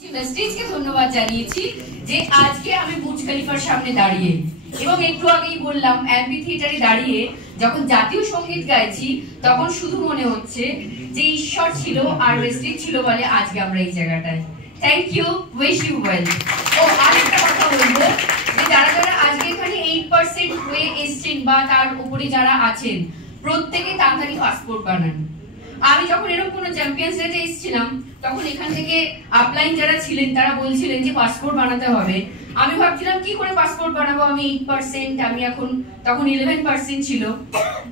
প্রেস্টিজকে ধন্যবাদ জানিয়েছি যে আজকে আমি বুর্জ খলিফার সামনে দাঁড়িয়ে এবং একটু আগেই বললাম অ্যাম্পি থিয়েটারে দাঁড়িয়ে যখন জাতীয় সঙ্গীত গাইছি তখন শুধু মনে হচ্ছে যে ঈশ্বর ছিল আর প্রেস্টিজ ছিল বলে আজকে আমরা এই জায়গাটায়। Thank you, wish you well. ও আরেকটা কথা বলবো যে যারা যারা আজকে এখানে 8% হয়ে এসছেন বা তার উপরে যারা আছেন প্রত্যেকে তাড়াতাড়ি পাসপোর্ট বানান। আমি যখন এরকম কোনো চ্যাম্পিয়ন্স ডেতে এসেছিলাম তখন এখান থেকে আপলাইন যারা ছিলেন তারা বলছিলেন যে পাসপোর্ট বানাতে হবে। আমি ভাবছিলাম কি করে পাসপোর্ট বানাবো, আমি 8%, আমি এখন তখন 11% ছিল।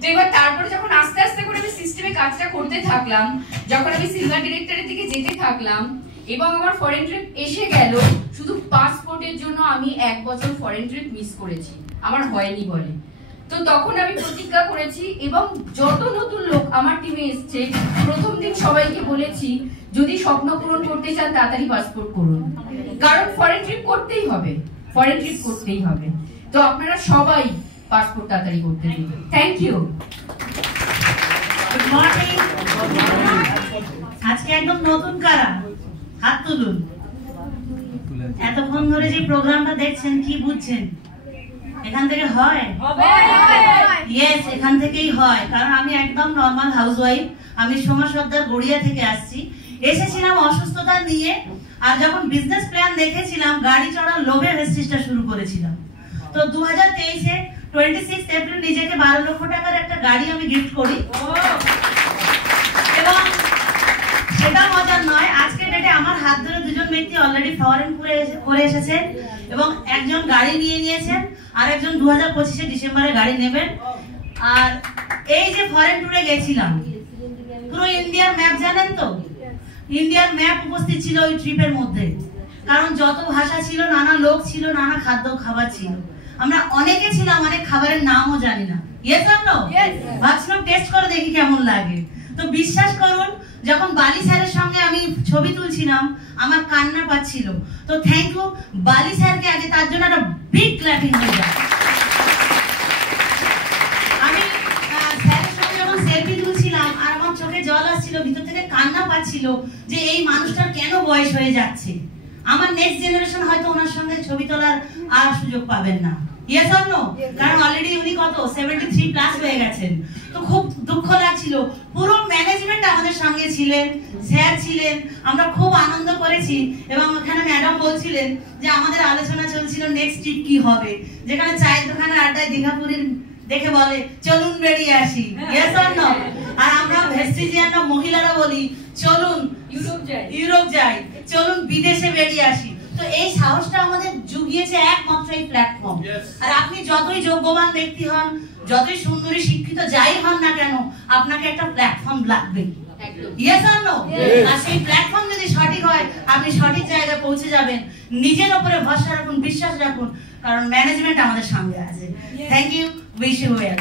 তো এবার তারপরে যখন আস্তে আস্তে করে আমি সিস্টেমে কাজটা করতে থাকলাম, যখন আমি সিলভার ডিরেক্টরের দিকে যেতে থাকলাম এবং আমার ফরেন ট্রিপ এসে গেল, শুধু পাসপোর্টের জন্য আমি 1 বছর ফরেন ট্রিপ মিস করেছি, আমার হয়নি বলে। তো তখন আমি প্রতিজ্ঞা করেছি এবং যত নতুন লোক আমার টিমে এসছে প্রথম দিন সবাইকে বলেছি যদি স্বপ্ন পূরণ করতে চান তাড়াতাড়ি পাসপোর্ট করুন, কারণ ফরেন ট্রিপ করতেই হবে, ফরেন ট্রিপ করতেই হবে। তো আপনারা সবাই পাসপোর্ট তাড়াতাড়ি করতে দিন। Thank you. Good morning. আজকে একদম নতুন কারা, হাত তুলুন। এতক্ষণ ধরে যে প্রোগ্রামটা দেখছেন কি বুঝছেন? এখান থেকে হয়? ইয়েস, এখান থেকেই হয়, কারণ আমি একদম নর্মাল হাউসওয়াইফ। আমি সোমা সর্দার গড়িয়া থেকে আসছি। এসেছিলাম অসুস্থতা নিয়ে, আর যখন বিজনেস প্ল্যান দেখেছিলাম গাড়ি চড়ার লোভে ভেস্টিজটা শুরু করেছিলাম। তো 2023-এ 26 এপ্রিল নিজেকে 12 লক্ষ টাকার একটা গাড়ি আমি গিফট করি। এবং সেটা মজার নয়, আজকে ডেটে আমার হাত ধরে দুজন ব্যক্তি অলরেডি ফরেন করে এসেছেন এবং একজন গাড়ি নিয়ে নিয়েছেন, আর একজন 2025-এ ডিসেম্বরে গাড়ি নেবেন। আর এই যে ফরেন ট্যুরে গেছিলাম, পুরো ইন্ডিয়ার ম্যাপ জানেন তো? ইন্ডিয়ার ম্যাপ উপস্থিত ছিল ওই ট্রিপের মধ্যে, কারণ যত ভাষা ছিল, নানা লোক ছিল, নানা খাদ্য খাবার ছিল। আমরা অনেকে ছিলাম, অনেক খাবারের নামও জানি না। ইয়েস আর নো? ভাবছিলাম টেস্ট করে দেখি কেমন লাগে। তো বিশ্বাস করুন, যখন বালি স্যারের সঙ্গে আমি ছবি তুলছিলাম আমার কান্না পাচ্ছিল। তো থ্যাংক ইউ বালি স্যারকে, আগে তার জন্য একটা বিগ ক্ল্যাপিং হয়ে যায়। আমি স্যারের সঙ্গে যখন সেলফি তুলছিলাম আর আমার চোখে জল আসছিল, ভিতর থেকে কান্না পাচ্ছিল যে এই মানুষটার কেন বয়স হয়ে যাচ্ছে। আমার নেক্সট জেনারেশন হয়তো ওনার সঙ্গে ছবি তোলার আর সুযোগ পাবেন না। Yes or no? কারণ অলরেডি উনি কত 73 প্লাস হয়ে গেছেন। তো খুব দুঃখ লাগছিল। পুরো ম্যানেজমেন্ট আমাদের সঙ্গে ছিলেন, স্যার ছিলেন, আমরা খুব আনন্দ করেছি। এবং ওখানে ম্যাডাম বলছিলেন যে আমাদের আলোচনা চলছিল নেক্সট ট্রিপ কি হবে, যেখানে চায়ের দোকানে আড্ডায় দীঘাপুরীর দেখে বলে চলুন বেরিয়ে আসি। Yes or no? আর আমরা ভেস্টিজিয়ানরা মহিলারা বলি চলুন ইউরোপ যাই, চলুন বিদেশে বেরিয়ে আসি। তো এই সাহসটা আমাদের জুগিয়েছে একমাত্র এই প্ল্যাটফর্ম। আর আপনি যতই যোগ্যবান ব্যক্তি হন, যতই সুন্দরী শিক্ষিত যাই হন না কেন, আপনাকে একটা প্ল্যাটফর্ম লাগবে। ইয়েস আর নো? আর সেই প্ল্যাটফর্ম যদি সঠিক হয়, আপনি সঠিক জায়গায় পৌঁছে যাবেন। নিজের উপরে ভরসা রাখুন, বিশ্বাস রাখুন, কারণ ম্যানেজমেন্ট আমাদের সঙ্গে আছে। Thank you, wish you well.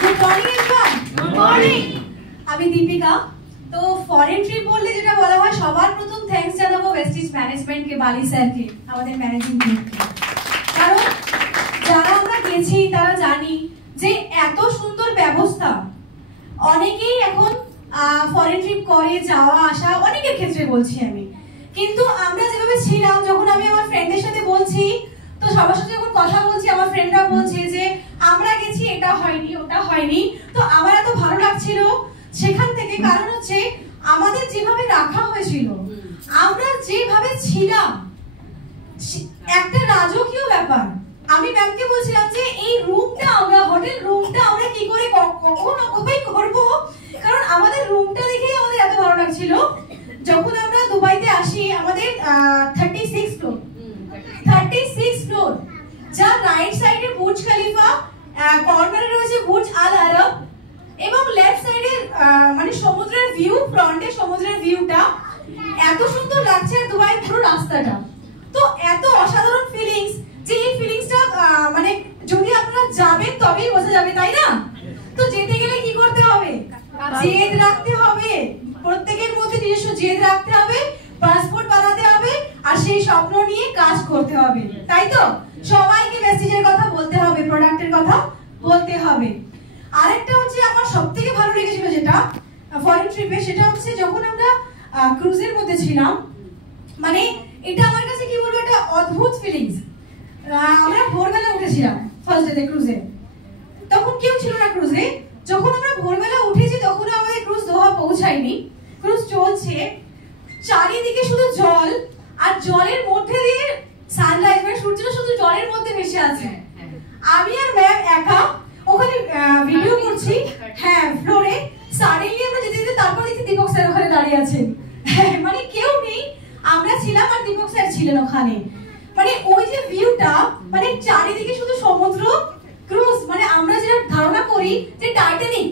Good morning everyone. Good morning. আমি দীপিকা। তো ফরেন ট্রিপ বললে যেটা বলা হয়, সবার প্রথম থ্যাঙ্কস জানাবো ভেস্টিজ ম্যানেজমেন্টকে, বালি স্যারকে, আমাদের ম্যানেজিং ডিরেক্টরকে। কারণ যারা আমরা গেছি তারা জানি যে এত সুন্দর ব্যবস্থা। অনেকেই এখন ফরেন ট্রিপ করে, যাওয়া আসা অনেকের ক্ষেত্রে বলছি আমি, কিন্তু আমরা যেভাবে ছিলাম, যখন আমি আমার ফ্রেন্ডের সাথে বলছি, তো সবার সাথে যখন কথা বলছি, আমার ফ্রেন্ডরা বলছে যে আমরা গেছি, এটা হয়নি, ওটা হয়নি। তো আমার এত ভালো লাগছিল সেখান থেকে, কারণ হচ্ছে আমাদের যেভাবে রাখা হয়েছিল, আমরা যেভাবে ছিলাম, একটা রাজকীয় ব্যাপার। আমি ম্যামকে বলছিলাম যে এই রুমটা, আমরা হোটেল রুমটা আমরা কি করে কখন অকুপাই করব, কারণ আমাদের রুমটা দেখেই আমাদের এত ভালো লাগছিল। যখন আমরা দুবাইতে আসি, আমাদের 36 ফ্লোর, যার রাইট সাইডে বুর্জ খলিফা, কর্নারে রয়েছে বুর্জ আল আরব, এবং লেফট সাইডে মানে সমুদ্রের ভিউ, ফ্রন্টে সমুদ্রের ভিউটা এত সুন্দর লাগছে, দুবাই পুরো রাস্তাটা। তো এত অসাধারণ ফিলিংস, যে এই ফিলিংসটা মানে যদি আপনারা যাবেন তবেই বোঝা যাবে, তাই না? তো যেতে গেলে কি করতে হবে? জেদ রাখতে হবে, প্রত্যেকের মধ্যে নিজস্ব জেদ রাখতে হবে, পাসপোর্ট বানাতে হবে, আর সেই স্বপ্ন নিয়ে কাজ করতে হবে, তাই তো? সবাইকে ভেস্টিজের কথা বলতে হবে, প্রোডাক্টের কথা বলতে হবে। আরেকটা হচ্ছে আমার সবথেকে ভালো লেগেছিল যেটা ফরেন ট্রিপে, সেটা হচ্ছে যখন আমরা ক্রুজের মধ্যে ছিলাম। মানে এটা আমার কাছে কি বলবো, একটা অদ্ভুত ফিলিংস। আমরা ভোরবেলা উঠেছিলাম ফার্স্ট ডেতে ক্রুজে, তখন কেউ ছিল না ক্রুজে। যখন আমরা ভোরবেলা উঠেছি তখন আমাদের ক্রুজ দোহা পৌঁছায়নি, ক্রুজ চলছে, চারিদিকে শুধু জল, আর জলের মধ্যে দিয়ে সানরাইজ, মানে সূর্যটা শুধু জলের মধ্যে ভেসে আছে। আমি আর ম্যাম একা ওখানে ভিডিও করছি, হ্যাঁ ফ্লোরে। সাডেনলি আমরা যেতে যেতে তারপর দেখি দীপক স্যার ওখানে দাঁড়িয়ে আছেন, মানে কেউ নেই, আমরা ছিলাম আর দীপক স্যার ছিলেন ওখানে। মানে ওই যে ভিউটা, মানে চারিদিকে শুধু সমুদ্র, ক্রুজ, মানে আমরা যেটা ধারণা করি যে টাইটানিক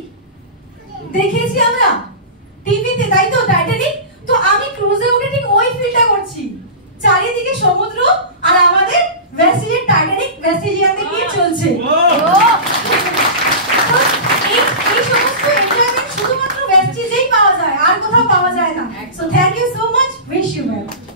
দেখেছি আমরা টিভিতে, তাই তো টাইটানিক